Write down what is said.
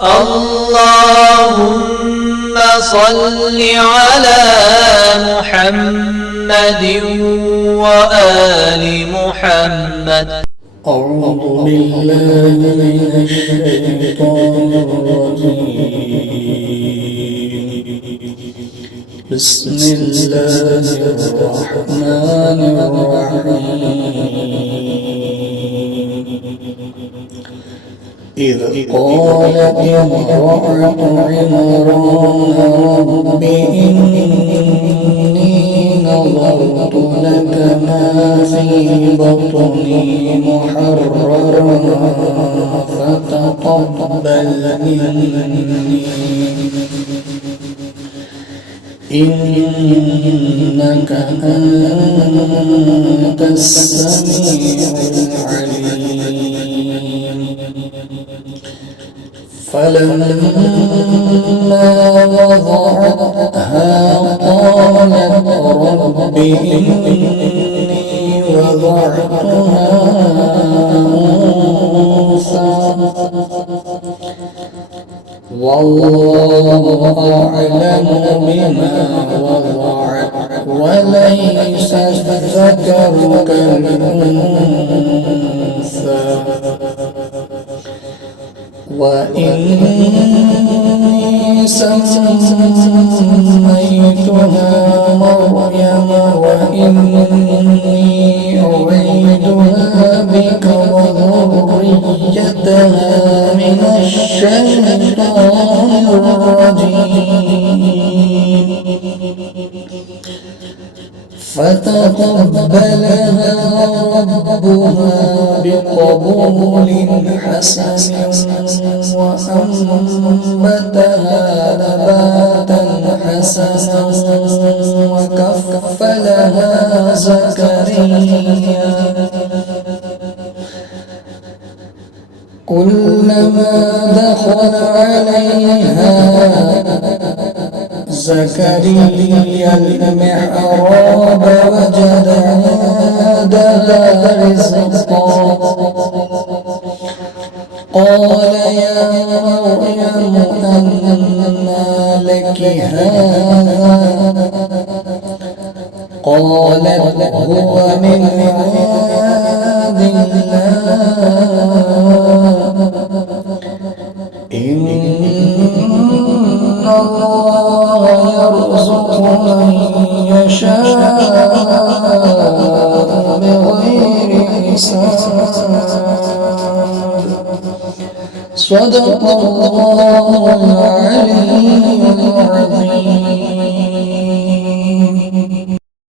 اللهم صل على محمد وآل محمد. أعوذ بالله من الشيطان الرجيم. بسم الله الرحمن الرحيم. إذ قالت امرأة عمران رب إني نظرت لك ما في بطني محررا فتقبل مني إنك أنت السميع العليم. فلما وضعتها قالت رب إني وضعتها أنثى والله أعلم بما وضعت وليس الذكر كالأنثى وإني سميتها مريم وإني أعيدها بك وذريتها من الشيطان الرجيم فتقبلها ربها بقبول حسن وأنبتها نباتا حسنا وكفلها زكريا كلما دخل عليها زكريا المحراب وجد عندها رزقا قال يا مريم أنى لك هذا قالت هو من عند الله إن الله يرزق من يشاء بغير حساب. صدق الله العلي العظيم.